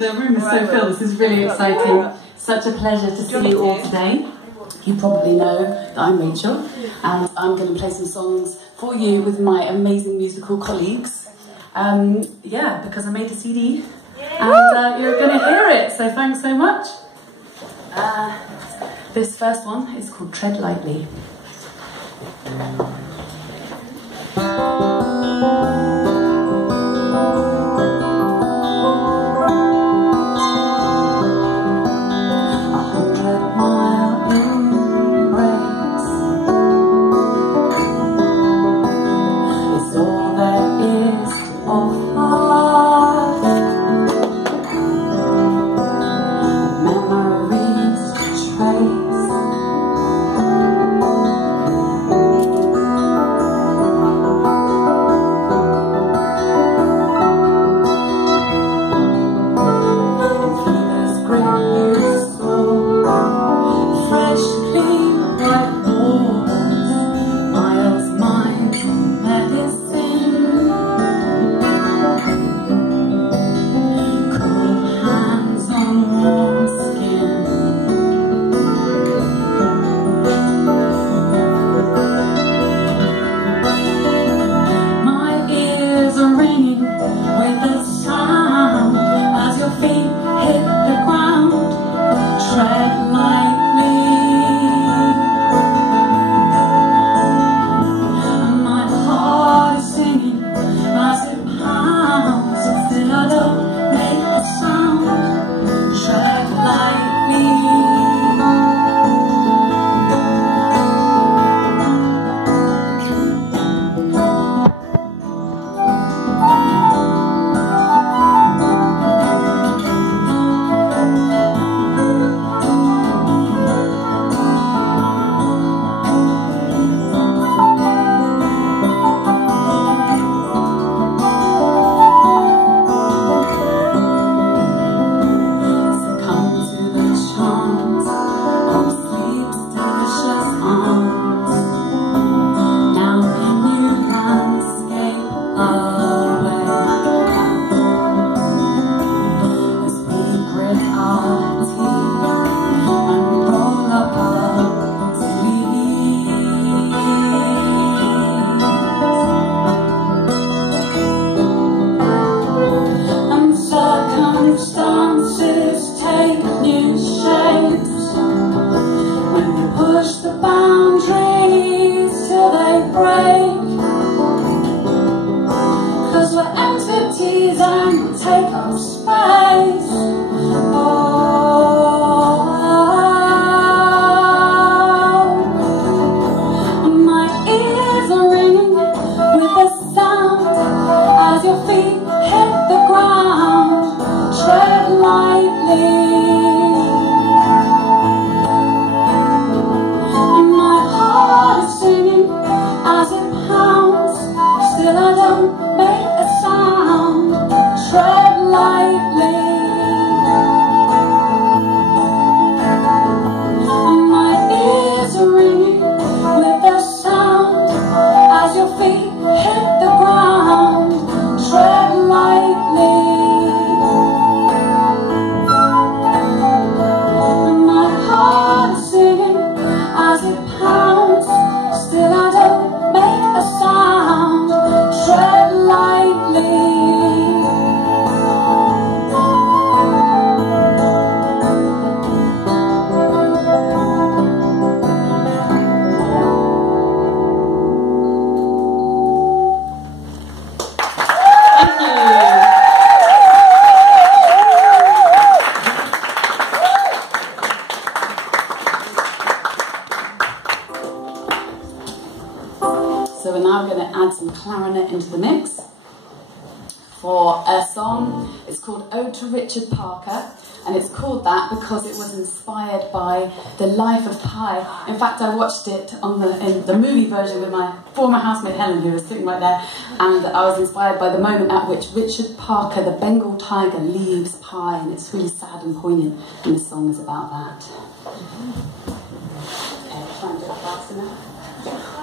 The room is so filled. This is really exciting. Such a pleasure to see you all today. You probably know that I'm Rachel, and I'm going to play some songs for you with my amazing musical colleagues. Yeah, because I made a CD, and you're going to hear it, so thanks so much. This first one is called Tread Lightly. So we're now going to add some clarinet into the mix for a song. It's called Ode to Richard Parker, and it's called that because it was inspired by the life of Pi. In fact, I watched it in the movie version with my former housemate Helen, who was sitting right there, and I was inspired by the moment at which Richard Parker, the Bengal tiger, leaves Pi, and it's really sad and poignant, and this song is about that. Okay, I'll try and do it faster now.